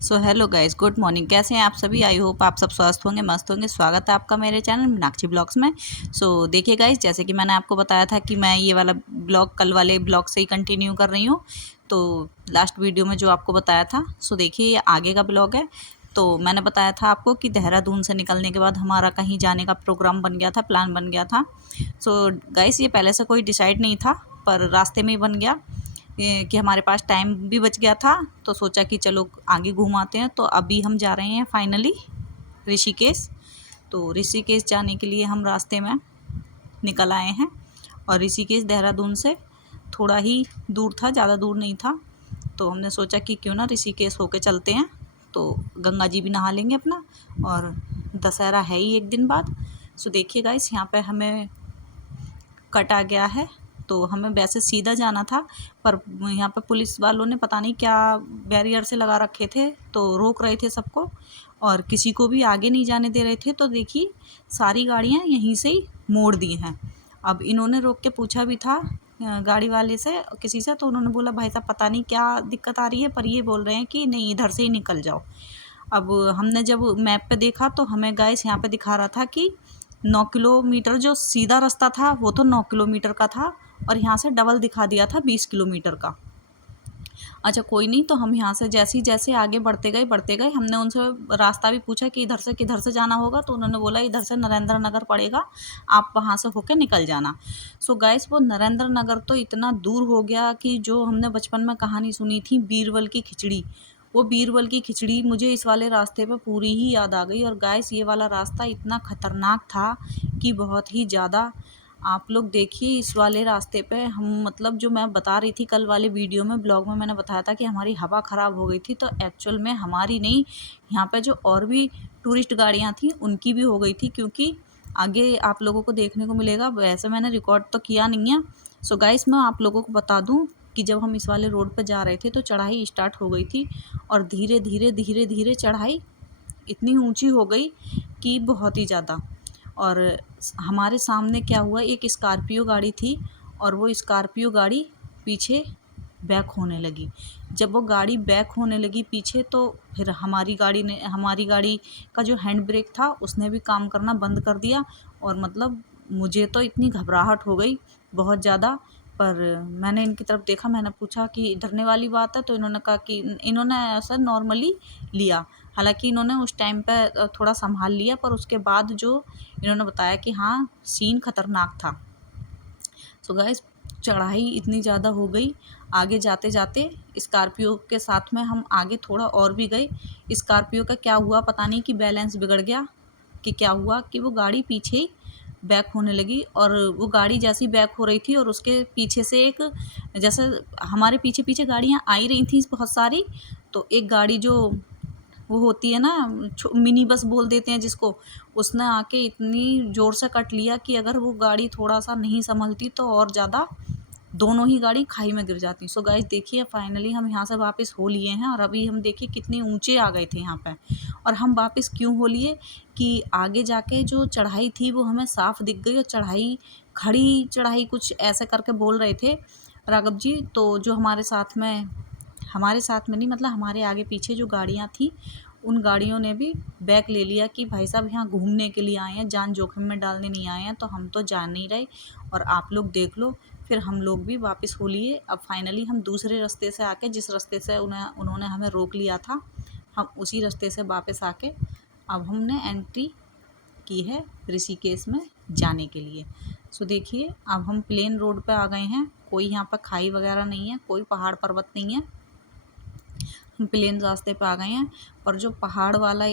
So hello guys, good morning. कैसे हैं आप सभी? आई होप आप सब स्वस्थ होंगे, मस्त होंगे। स्वागत है आपका मेरे चैनल मीनाक्षी ब्लॉग्स में। देखिए गाइस, जैसे कि मैंने आपको बताया था कि मैं ये वाला ब्लॉग कल वाले ब्लॉग से ही कंटिन्यू कर रही हूँ। तो लास्ट वीडियो में जो आपको बताया था, देखिए ये आगे का ब्लॉग है। तो मैंने बताया था आपको कि देहरादून से निकलने के बाद हमारा कहीं जाने का प्रोग्राम बन गया था, प्लान बन गया था। गाइस, ये पहले से कोई डिसाइड नहीं था, पर रास्ते में ही बन गया कि हमारे पास टाइम भी बच गया था। तो सोचा कि चलो आगे घूम आते हैं। तो अभी हम जा रहे हैं फाइनली ऋषिकेश। तो ऋषिकेश जाने के लिए हम रास्ते में निकल आए हैं। और ऋषिकेश देहरादून से थोड़ा ही दूर था, ज़्यादा दूर नहीं था। तो हमने सोचा कि क्यों ना ऋषिकेश होके चलते हैं। तो गंगा जी भी नहा लेंगे अपना, और दशहरा है ही एक दिन बाद। देखिए गाइस, यहाँ पे हमें कट आ गया है। तो हमें वैसे सीधा जाना था, पर यहाँ पर पुलिस वालों ने पता नहीं क्या बैरियर से लगा रखे थे, तो रोक रहे थे सबको और किसी को भी आगे नहीं जाने दे रहे थे। तो देखिए, सारी गाड़ियाँ यहीं से ही मोड़ दी हैं। अब इन्होंने रोक के पूछा भी था गाड़ी वाले से, किसी से, तो उन्होंने बोला भाई साहब पता नहीं क्या दिक्कत आ रही है, पर ये बोल रहे हैं कि नहीं, इधर से ही निकल जाओ। अब हमने जब मैप पे देखा तो हमें गाइस यहाँ पे दिखा रहा था कि 9 किलोमीटर जो सीधा रास्ता था वो तो 9 किलोमीटर का था, और यहाँ से डबल दिखा दिया था 20 किलोमीटर का। अच्छा कोई नहीं, तो हम यहाँ से जैसे जैसे आगे बढ़ते गए हमने उनसे रास्ता भी पूछा कि इधर से किधर से जाना होगा। तो उन्होंने बोला इधर से नरेंद्र नगर पड़ेगा, आप वहाँ से होके निकल जाना। गाइस, वो नरेंद्र नगर तो इतना दूर हो गया कि जो हमने बचपन में कहानी सुनी थी बीरबल की खिचड़ी, वो बीरबल की खिचड़ी मुझे इस वाले रास्ते पे पूरी ही याद आ गई। और गाइस, ये वाला रास्ता इतना ख़तरनाक था कि बहुत ही ज़्यादा। आप लोग देखिए, इस वाले रास्ते पे हम, मतलब जो मैं बता रही थी कल वाले वीडियो में, ब्लॉग में मैंने बताया था कि हमारी हवा ख़राब हो गई थी। तो एक्चुअल में हमारी नहीं, यहाँ पे जो और भी टूरिस्ट गाड़ियाँ थी उनकी भी हो गई थी, क्योंकि आगे आप लोगों को देखने को मिलेगा। वैसे मैंने रिकॉर्ड तो किया नहीं है। गाइस, मैं आप लोगों को बता दूँ कि जब हम इस वाले रोड पर जा रहे थे तो चढ़ाई स्टार्ट हो गई थी, और धीरे धीरे धीरे धीरे चढ़ाई इतनी ऊंची हो गई कि बहुत ही ज़्यादा। और हमारे सामने क्या हुआ, एक स्कॉर्पियो गाड़ी थी, और वो स्कॉर्पियो गाड़ी पीछे बैक होने लगी। जब वो गाड़ी बैक होने लगी पीछे, तो फिर हमारी गाड़ी का जो हैंड ब्रेक था उसने भी काम करना बंद कर दिया। और मतलब मुझे तो इतनी घबराहट हो गई बहुत ज़्यादा। पर मैंने इनकी तरफ देखा, मैंने पूछा कि डरने वाली बात है, तो इन्होंने कहा कि इन्होंने ऐसा नॉर्मली लिया। हालांकि इन्होंने उस टाइम पे थोड़ा संभाल लिया, पर उसके बाद जो इन्होंने बताया कि हाँ, सीन खतरनाक था। गाइस, चढ़ाई इतनी ज़्यादा हो गई, आगे जाते जाते स्कॉर्पियो के साथ में हम आगे थोड़ा और भी गए। स्कॉर्पियो का क्या हुआ पता नहीं, कि बैलेंस बिगड़ गया कि क्या हुआ, कि वो गाड़ी पीछे ही बैक होने लगी। और वो गाड़ी जैसी बैक हो रही थी, और उसके पीछे से एक, जैसे हमारे पीछे पीछे गाड़ियाँ आ ही रही थी बहुत सारी, तो एक गाड़ी जो वो होती है ना, मिनी बस बोल देते हैं जिसको, उसने आके इतनी ज़ोर से कट लिया कि अगर वो गाड़ी थोड़ा सा नहीं संभलती तो और ज़्यादा दोनों ही गाड़ी खाई में गिर जाती। गाइस देखिए, फाइनली हम यहाँ से वापस हो लिए हैं, और अभी हम देखिए कितने ऊंचे आ गए थे यहाँ पे। और हम वापस क्यों हो लिए, कि आगे जाके जो चढ़ाई थी वो हमें साफ दिख गई, और चढ़ाई, खड़ी चढ़ाई कुछ ऐसे करके बोल रहे थे राघव जी। तो जो हमारे साथ में नहीं, मतलब हमारे आगे पीछे जो गाड़ियाँ थी उन गाड़ियों ने भी बैक ले लिया कि भाई साहब यहाँ घूमने के लिए आए हैं, जान जोखिम में डालने नहीं आए हैं। तो हम तो जान नहीं रहे, और आप लोग देख लो। फिर हम लोग भी वापस हो लिए। अब फाइनली हम दूसरे रास्ते से आके, जिस रास्ते से उन्होंने हमें रोक लिया था, हम उसी रास्ते से वापस आके अब हमने एंट्री की है ऋषिकेश में जाने के लिए। देखिए, अब हम प्लेन रोड पे आ गए हैं। कोई यहाँ पर खाई वगैरह नहीं है, कोई पहाड़ पर्वत नहीं है, हम प्लेन रास्ते पे आ गए हैं। पर जो पहाड़ वाला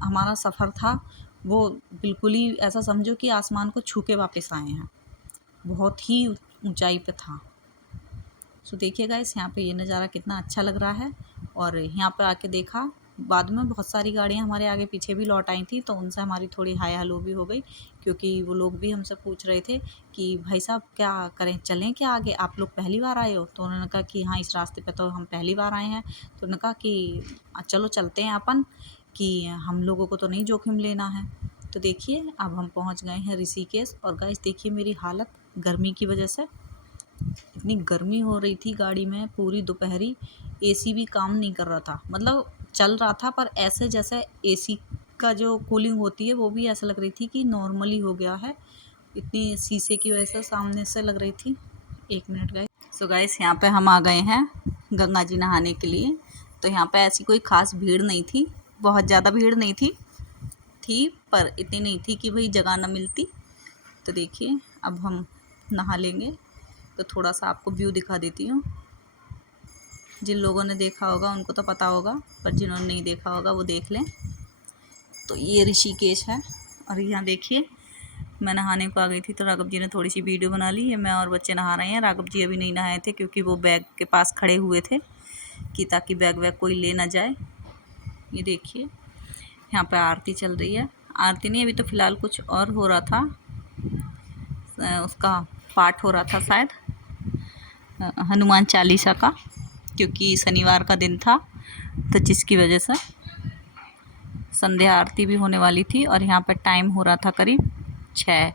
हमारा सफ़र था, वो बिल्कुल ही ऐसा समझो कि आसमान को छू के वापस आए हैं, बहुत ही ऊंचाई पे था। देखिए गाइस, यहाँ पे ये नज़ारा कितना अच्छा लग रहा है। और यहाँ पे आके देखा, बाद में बहुत सारी गाड़ियाँ हमारे आगे पीछे भी लौट आई थी, तो उनसे हमारी थोड़ी हाय हलो भी हो गई, क्योंकि वो लोग भी हमसे पूछ रहे थे कि भाई साहब क्या करें, चलें क्या आगे, आप लोग पहली बार आए हो? तो उन्होंने कहा कि हाँ, इस रास्ते पे तो हम पहली बार आए हैं। तो उन्होंने कहा कि चलो चलते हैं अपन, कि हम लोगों को तो नहीं जोखिम लेना है। तो देखिए, अब हम पहुँच गए हैं ऋषिकेश। और गाइस देखिए, मेरी हालत गर्मी की वजह से, इतनी गर्मी हो रही थी गाड़ी में पूरी दोपहरी, एसी भी काम नहीं कर रहा था। मतलब चल रहा था, पर ऐसे जैसे एसी का जो कूलिंग होती है वो भी ऐसा लग रही थी कि नॉर्मली हो गया है, इतनी शीशे की वजह से सामने से लग रही थी। 1 मिनट गाइस। सो गाइस यहाँ पे हम आ गए हैं गंगा जी नहाने के लिए। तो यहाँ पे ऐसी कोई ख़ास भीड़ नहीं थी, बहुत ज़्यादा भीड़ नहीं थी पर इतनी नहीं थी कि भाई जगह ना मिलती। तो देखिए अब हम नहा लेंगे। तो थोड़ा सा आपको व्यू दिखा देती हूँ। जिन लोगों ने देखा होगा उनको तो पता होगा, पर जिन्होंने नहीं देखा होगा वो देख लें। तो ये ऋषिकेश है और यहाँ देखिए मैं नहाने को आ गई थी तो राघव जी ने थोड़ी सी वीडियो बना ली। ये मैं और बच्चे नहा रहे हैं। राघव जी अभी नहीं नहाए थे क्योंकि वो बैग के पास खड़े हुए थे कि ताकि बैग वैग कोई ले ना जाए। ये देखिए यहाँ पे आरती चल रही है। आरती नहीं, अभी तो फ़िलहाल कुछ और हो रहा था, उसका पाठ हो रहा था शायद हनुमान चालीसा का, क्योंकि शनिवार का दिन था तो जिसकी वजह से संध्या आरती भी होने वाली थी। और यहाँ पर टाइम हो रहा था करीब 6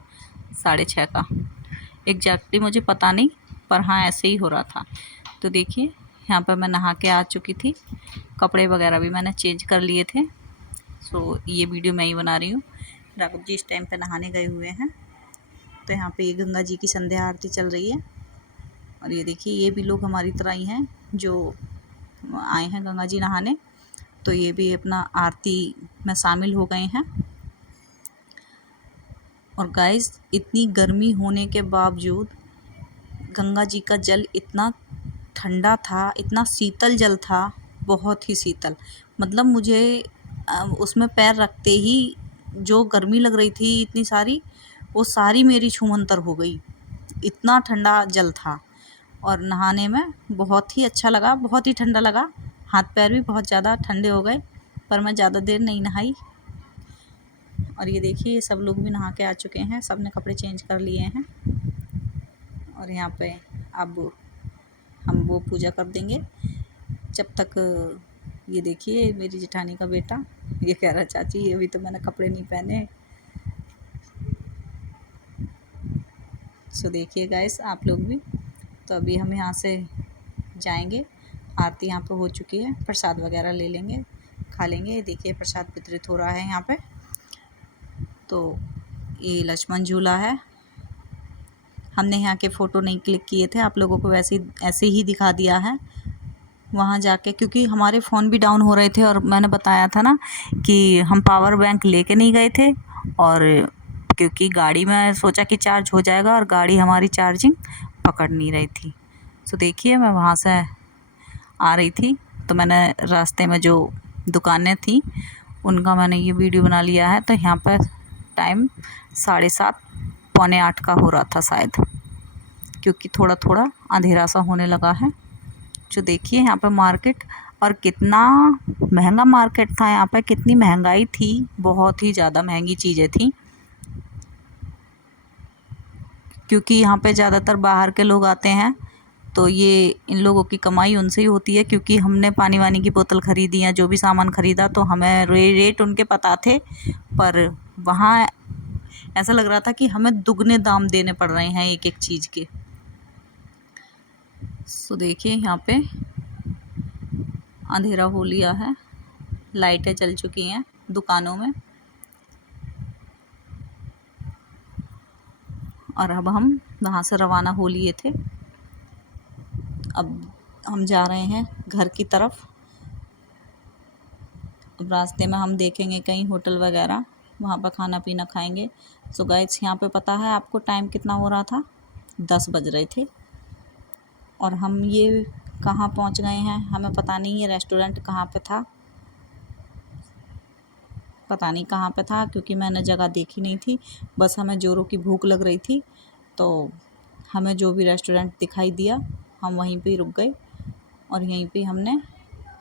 साढ़े 6 का। एग्जैक्टली मुझे पता नहीं, पर हाँ ऐसे ही हो रहा था। तो देखिए यहाँ पर मैं नहा के आ चुकी थी, कपड़े वगैरह भी मैंने चेंज कर लिए थे। सो ये वीडियो मैं ही बना रही हूँ। राघव जी इस टाइम पे नहाने गए हुए हैं। तो यहाँ पे ये गंगा जी की संध्या आरती चल रही है। और ये देखिए ये भी लोग हमारी तरह ही हैं जो आए हैं गंगा जी नहाने। तो ये भी अपना आरती में शामिल हो गए हैं। और गाइस इतनी गर्मी होने के बावजूद गंगा जी का जल इतना ठंडा था, इतना शीतल जल था, बहुत ही शीतल। मतलब मुझे उसमें पैर रखते ही जो गर्मी लग रही थी इतनी सारी, वो सारी मेरी छूमंतर हो गई। इतना ठंडा जल था और नहाने में बहुत ही अच्छा लगा, बहुत ही ठंडा लगा। हाथ पैर भी बहुत ज़्यादा ठंडे हो गए, पर मैं ज़्यादा देर नहीं नहाई। और ये देखिए सब लोग भी नहा के आ चुके हैं, सब ने कपड़े चेंज कर लिए हैं। और यहाँ पे अब हम वो पूजा कर देंगे जब तक। ये देखिए मेरी जेठानी का बेटा ये कह रहा चाची अभी तो मैंने कपड़े नहीं पहने। सो देखिए गाइस आप लोग भी। तो अभी हम यहाँ से जाएंगे, आरती यहाँ पे हो चुकी है, प्रसाद वगैरह ले लेंगे, खा लेंगे। देखिए प्रसाद वितरित हो रहा है यहाँ पे। तो ये लक्ष्मण झूला है। हमने यहाँ के फ़ोटो नहीं क्लिक किए थे, आप लोगों को ऐसे ही दिखा दिया है वहाँ जाके, क्योंकि हमारे फ़ोन भी डाउन हो रहे थे। और मैंने बताया था ना कि हम पावर बैंक लेके नहीं गए थे, और क्योंकि गाड़ी में सोचा कि चार्ज हो जाएगा और गाड़ी हमारी चार्जिंग पकड़ नहीं रही थी। तो देखिए मैं वहाँ से आ रही थी तो मैंने रास्ते में जो दुकानें थी उनका मैंने ये वीडियो बना लिया है। तो यहाँ पर टाइम 7:30 पौने 8 का हो रहा था शायद, क्योंकि थोड़ा थोड़ा अंधेरा सा होने लगा है। जो देखिए यहाँ पर मार्केट, और कितना महंगा मार्केट था यहाँ पर, कितनी महंगाई थी, बहुत ही ज़्यादा महंगी चीज़ें थी। क्योंकि यहाँ पे ज़्यादातर बाहर के लोग आते हैं तो ये इन लोगों की कमाई उनसे ही होती है। क्योंकि हमने पानी वानी की बोतल ख़रीदी या जो भी सामान ख़रीदा तो हमें रेट उनके पता थे, पर वहाँ ऐसा लग रहा था कि हमें दुगने दाम देने पड़ रहे हैं एक एक चीज़ के। सो देखिए यहाँ पे अंधेरा हो लिया है, लाइटें चल चुकी हैं दुकानों में। और अब हम वहाँ से रवाना हो लिए थे। अब हम जा रहे हैं घर की तरफ। अब रास्ते में हम देखेंगे कहीं होटल वगैरह, वहाँ पर खाना पीना खाएंगे। सो गाइस यहाँ पे पता है आपको टाइम कितना हो रहा था? 10 बज रहे थे। और हम ये कहाँ पहुँच गए हैं हमें पता नहीं। ये रेस्टोरेंट कहाँ पे था पता नहीं कहाँ पे था, क्योंकि मैंने जगह देखी नहीं थी। बस हमें जोरों की भूख लग रही थी तो हमें जो भी रेस्टोरेंट दिखाई दिया हम वहीं पे रुक गए और यहीं पे हमने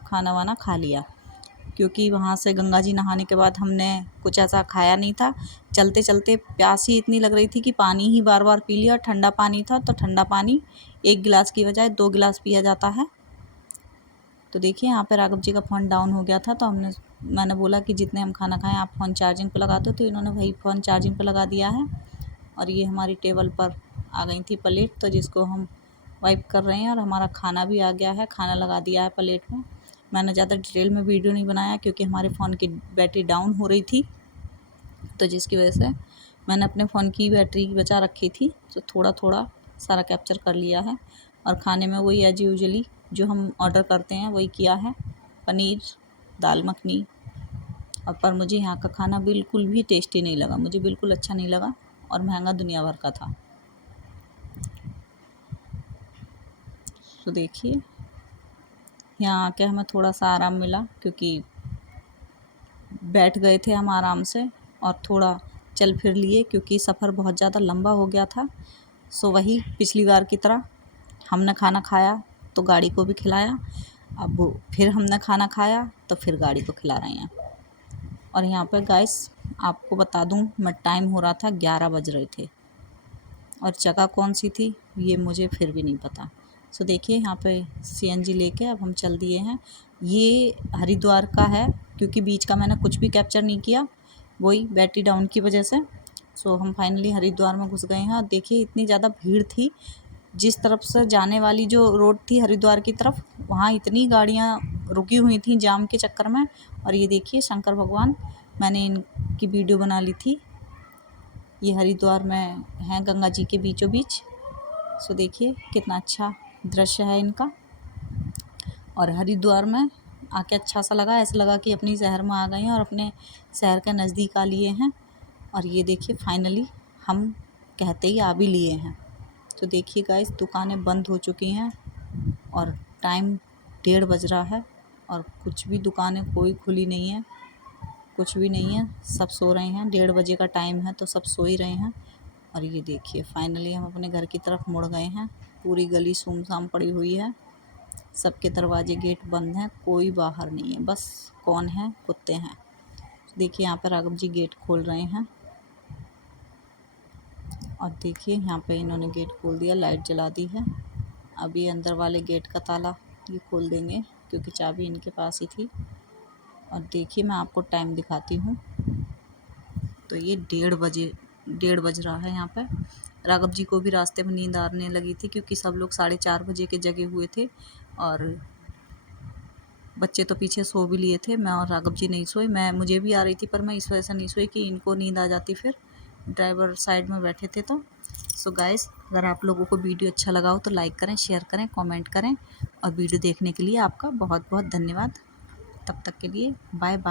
खाना वाना खा लिया। क्योंकि वहाँ से गंगा जी नहाने के बाद हमने कुछ ऐसा खाया नहीं था। चलते चलते प्यास ही इतनी लग रही थी कि पानी ही बार बार पी लिया। ठंडा पानी था तो ठंडा पानी 1 गिलास की बजाय 2 गिलास पिया जाता है। तो देखिए यहाँ पे राघव जी का फ़ोन डाउन हो गया था तो मैंने बोला कि जितने हम खाना खाएं आप फ़ोन चार्जिंग पे लगा दो, तो इन्होंने वही फ़ोन चार्जिंग पे लगा दिया है। और ये हमारी टेबल पर आ गई थी प्लेट, तो जिसको हम वाइप कर रहे हैं। और हमारा खाना भी आ गया है, खाना लगा दिया है प्लेट में। मैंने ज़्यादा डिटेल में वीडियो नहीं बनाया क्योंकि हमारे फ़ोन की बैटरी डाउन हो रही थी, तो जिसकी वजह से मैंने अपने फ़ोन की बैटरी बचा रखी थी, तो थोड़ा थोड़ा सारा कैप्चर कर लिया है। और खाने में वही एज यूजुअली जो हम ऑर्डर करते हैं वही किया है, पनीर, दाल मखनी। और पर मुझे यहाँ का खाना बिल्कुल भी टेस्टी नहीं लगा, मुझे बिल्कुल अच्छा नहीं लगा और महंगा दुनिया भर का था। तो देखिए यहाँ आके हमें थोड़ा सा आराम मिला क्योंकि बैठ गए थे हम आराम से और थोड़ा चल फिर लिए क्योंकि सफ़र बहुत ज़्यादा लंबा हो गया था। सो वही पिछली बार की तरह हमने खाना खाया तो गाड़ी को भी खिलाया, अब फिर हमने खाना खाया तो फिर गाड़ी को खिला रहे हैं। और यहाँ पर गाइस आपको बता दूँ, मैं टाइम हो रहा था 11 बज रहे थे और जगह कौन सी थी ये मुझे फिर भी नहीं पता। सो देखिए यहाँ पे सीएनजी लेके अब हम चल दिए हैं। ये हरिद्वार का है क्योंकि बीच का मैंने कुछ भी कैप्चर नहीं किया, वही बैटरी डाउन की वजह से। सो हम फाइनली हरिद्वार में घुस गए हैं और देखिए इतनी ज़्यादा भीड़ थी, जिस तरफ से जाने वाली जो रोड थी हरिद्वार की तरफ, वहाँ इतनी गाड़ियाँ रुकी हुई थी जाम के चक्कर में। और ये देखिए शंकर भगवान, मैंने इनकी वीडियो बना ली थी, ये हरिद्वार में हैं गंगा जी के बीचों बीच। सो देखिए कितना अच्छा दृश्य है इनका। और हरिद्वार में आके अच्छा सा लगा, ऐसा लगा कि अपनी शहर में आ गए हैं और अपने शहर के नज़दीक आ लिए हैं। और ये देखिए फाइनली हम कहते ही आ भी लिए हैं। तो देखिए गाइस दुकानें बंद हो चुकी हैं और टाइम 1:30 बज रहा है और कुछ भी दुकानें कोई खुली नहीं है, कुछ भी नहीं है, सब सो रहे हैं। 1:30 बजे का टाइम है तो सब सो ही रहे हैं। और ये देखिए फाइनली हम अपने घर की तरफ मुड़ गए हैं। पूरी गली सुमसाम पड़ी हुई है, सबके दरवाजे गेट बंद हैं, कोई बाहर नहीं है, बस कौन है, कुत्ते हैं। देखिए यहाँ पर राघव जी गेट खोल रहे हैं और देखिए यहाँ पे इन्होंने गेट खोल दिया, लाइट जला दी है। अब ये अंदर वाले गेट का ताला ये खोल देंगे क्योंकि चाबी इनके पास ही थी। और देखिए मैं आपको टाइम दिखाती हूँ, तो ये 1:30 बज रहा है। यहाँ पर राघव जी को भी रास्ते में नींद आने लगी थी क्योंकि सब लोग 4:30 बजे के जगे हुए थे और बच्चे तो पीछे सो भी लिए थे, मैं और राघव जी नहीं सोए। मुझे भी आ रही थी पर मैं इस वजह से नहीं सोई कि इनको नींद आ जाती, फिर ड्राइवर साइड में बैठे थे तो। सो गाइस अगर आप लोगों को वीडियो अच्छा लगा हो तो लाइक करें, शेयर करें, कमेंट करें और वीडियो देखने के लिए आपका बहुत बहुत धन्यवाद। तब तक के लिए बाय बाय।